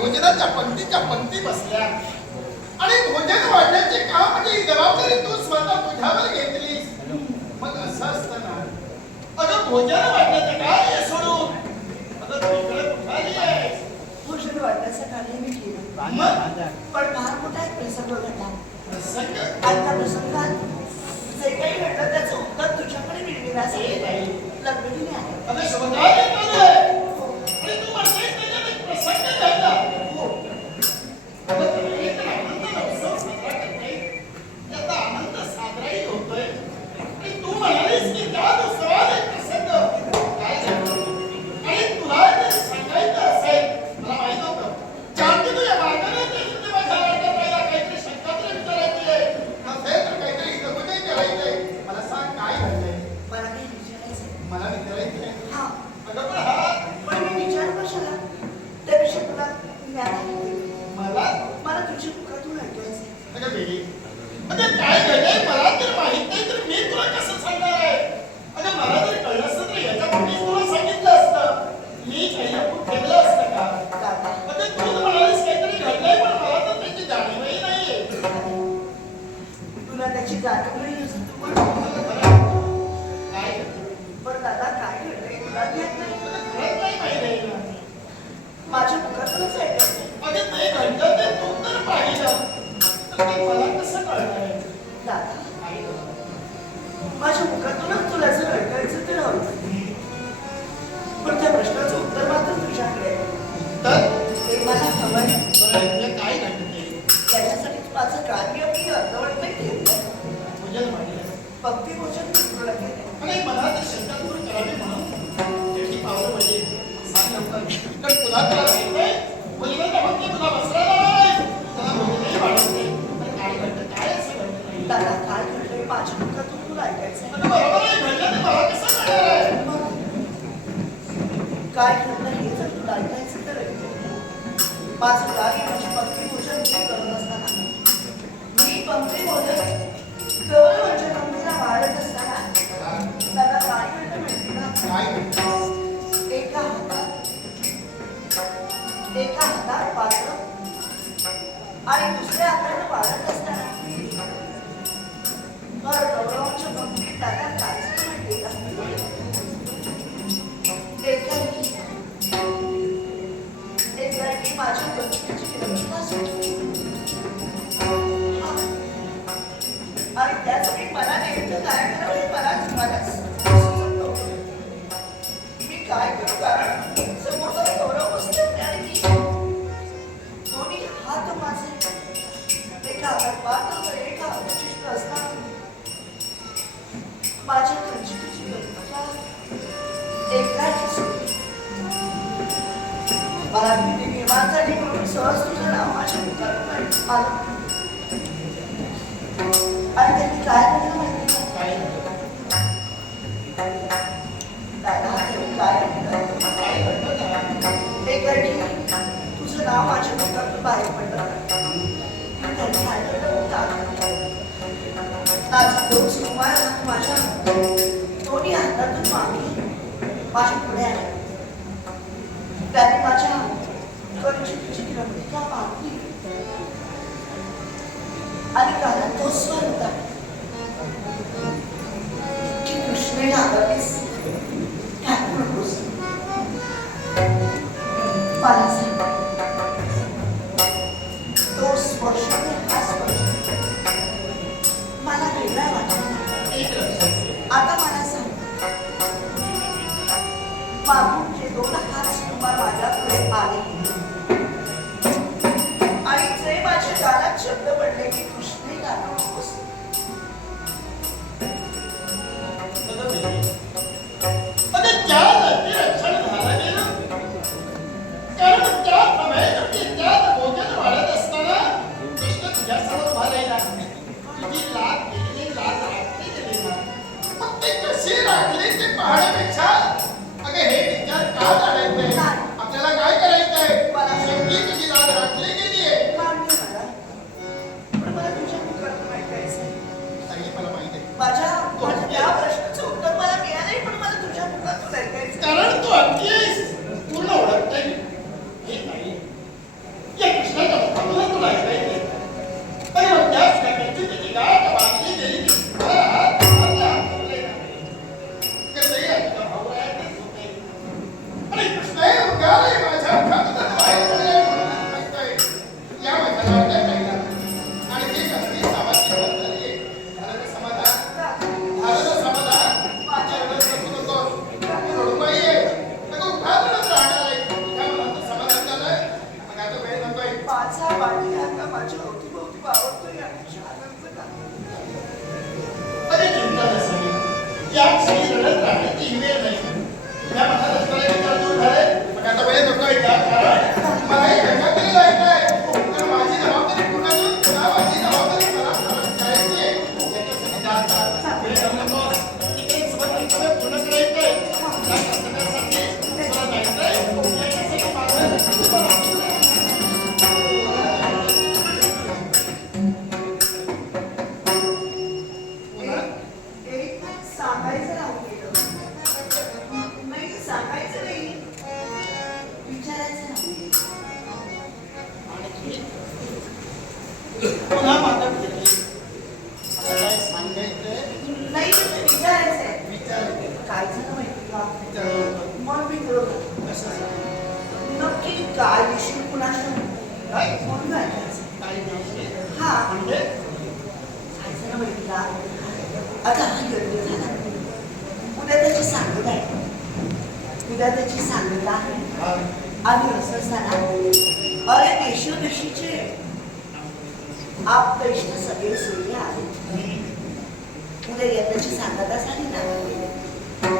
भोजनाच्या पंक्तीच्या पंक्ती बसल्या. आणि भोजन वाढण्याचे काम म्हणजे जबाबदारी तू स्वतः तुझ्यावर घेतलीस. मग असं असत ना अगं भोजन वाढण्याचं काय सोडून अगं भोजन वाढण्याचं कार्य मी केलं. पण फार मोठा एक प्रसंग घडला. प्रसंग? आता प्रसंगात जे काही घडलं त्याचं उत्तर तुझ्याकडे मिळलेलं असेल लग्न आहे. काय घडलं हे जर तू काढायचं तर माझं कार्य म्हणजे पंक्तीभोजन मी करत असताना. मी पंक्तीभोजन केवळ म्हणजे पंक्तीला असताना त्याला काय एका हातात एका हातात पात्र आणि दुसऱ्या हातानं पात्र. दोन सोमवार माझ्या दोन्ही हातातून माझ्या पुढे आल्या त्याने माझ्या करुचिची रक्तिका मागली आणि तो स्वर होता. की Yes. काय हा म्हणजे आता हा योग्य झाला उद्या त्याची सांगत आहे उद्या त्याची सांगत आहे आम्ही असं सांगा अरे देशोदेशीचे आपकृष्ट सगळे सूर्य आहेत उद्या याची सांगता झाली ना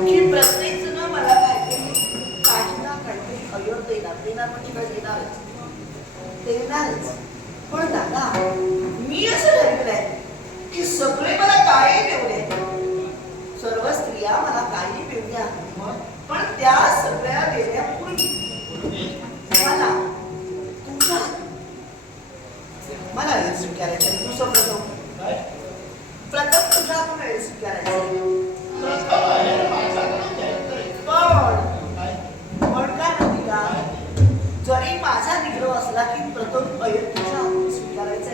की प्रत्येक जण मला काहीतरी काही ना काहीतरी अयोध्या देणार देणार म्हणजे काय देणारच ते येणारच पण दादा मी असं ठरवलंय की सगळे मला काळे पिवले सर्व स्त्रिया मला काही पिवल्या पण त्या सगळ्या वेगळ्यापूर्वी मला तुझा मला वेळ स्वीकारायचा तू समजतो? प्रथम तुझा आपण वेळ स्वीकारायचा जगातील प्रथम अयोध्येचा आपण स्वीकारायचा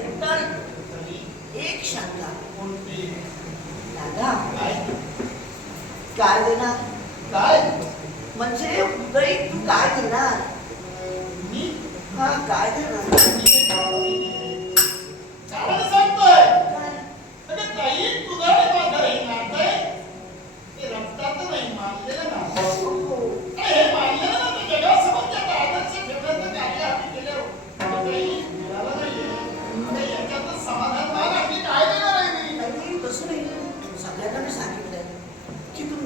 तर एक शंका कोणती? दादा काय? देणार? काय? म्हणजे उदय तू काय देणार? मी? हा काय देणार?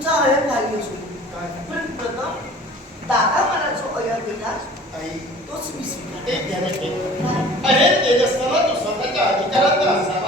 ઉતાવળે ભાગ્યો છું. પણ પ્રથમ દાદા મારા છો અયર વિકાસ તો સ્વીસ અરે તેજસ્તરા તો સતત અધિકાર હતા.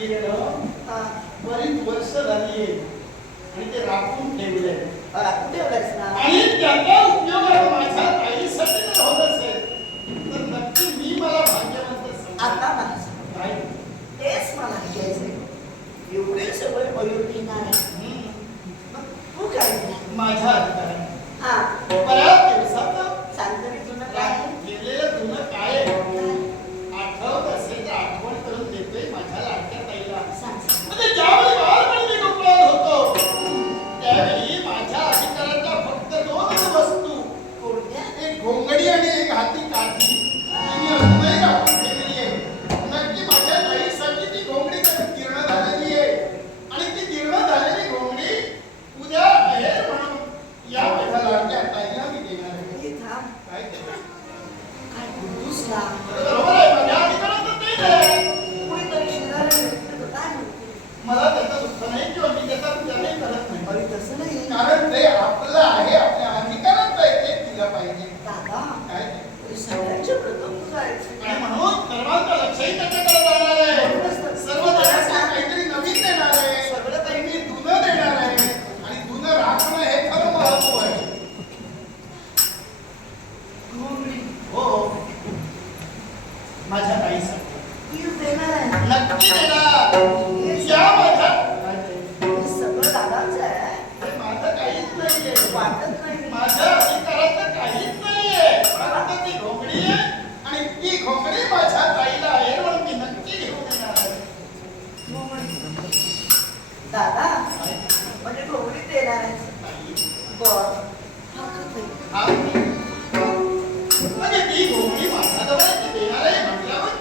केलं बरीच वर्ष झाली आणि ते राखून ठेवले राखून ठेवलंयस ना आणि त्याचा उपयोग माझ्या आईसाठी तर होत असेल तर नक्की मी मला भाग्यवंत आता नाही. तेच मला घ्यायचंय एवढे सगळे बळीवर नाही मग तू काय माझ्या हा. परत दादा म्हणजे ठोकरीत देणार आहे. म्हणजे ती घोंगडी माणसाजवळ देणार आहे म्हटल्यावर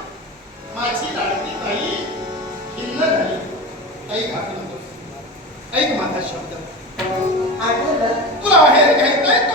माझी लाडकी काही खिल्ल झाली. ऐक ऐक माझा शब्द. आठवलं? तुला बाहेर घ्यायचंय?